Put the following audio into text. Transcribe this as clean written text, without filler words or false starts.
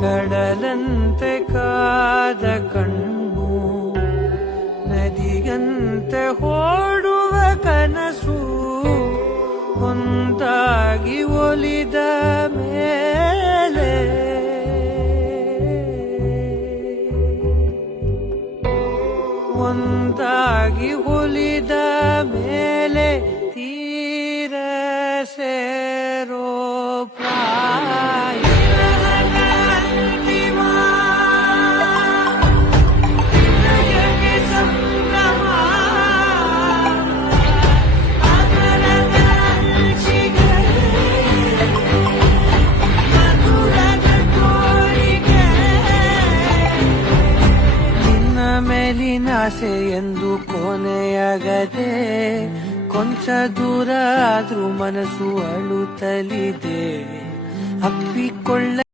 ಕಡಲಂತೆ ಕಾದ ಕಣ್ಣು ನದಿಗಂತೆ ಓಡುವ ಕನಸು ಒಂದಾಗಿ ಒಲಿದ ಮೇಲೆ ಒಂದಾಗಿ ಒಲಿದ ಮೇಲೆ ತೀರ ಸೇರೋ ಪ್ರಾಯ ಮೇಲಿನಾಸೆ ಎಂದು ಕೊನೆಯಾಗದೆ ಕೊಂಚ ದೂರ ಆದ್ರೂ ಮನಸ್ಸು ಅಳುತ್ತಲಿದೆ ಅಪ್ಪಿಕೊಳ್ಳ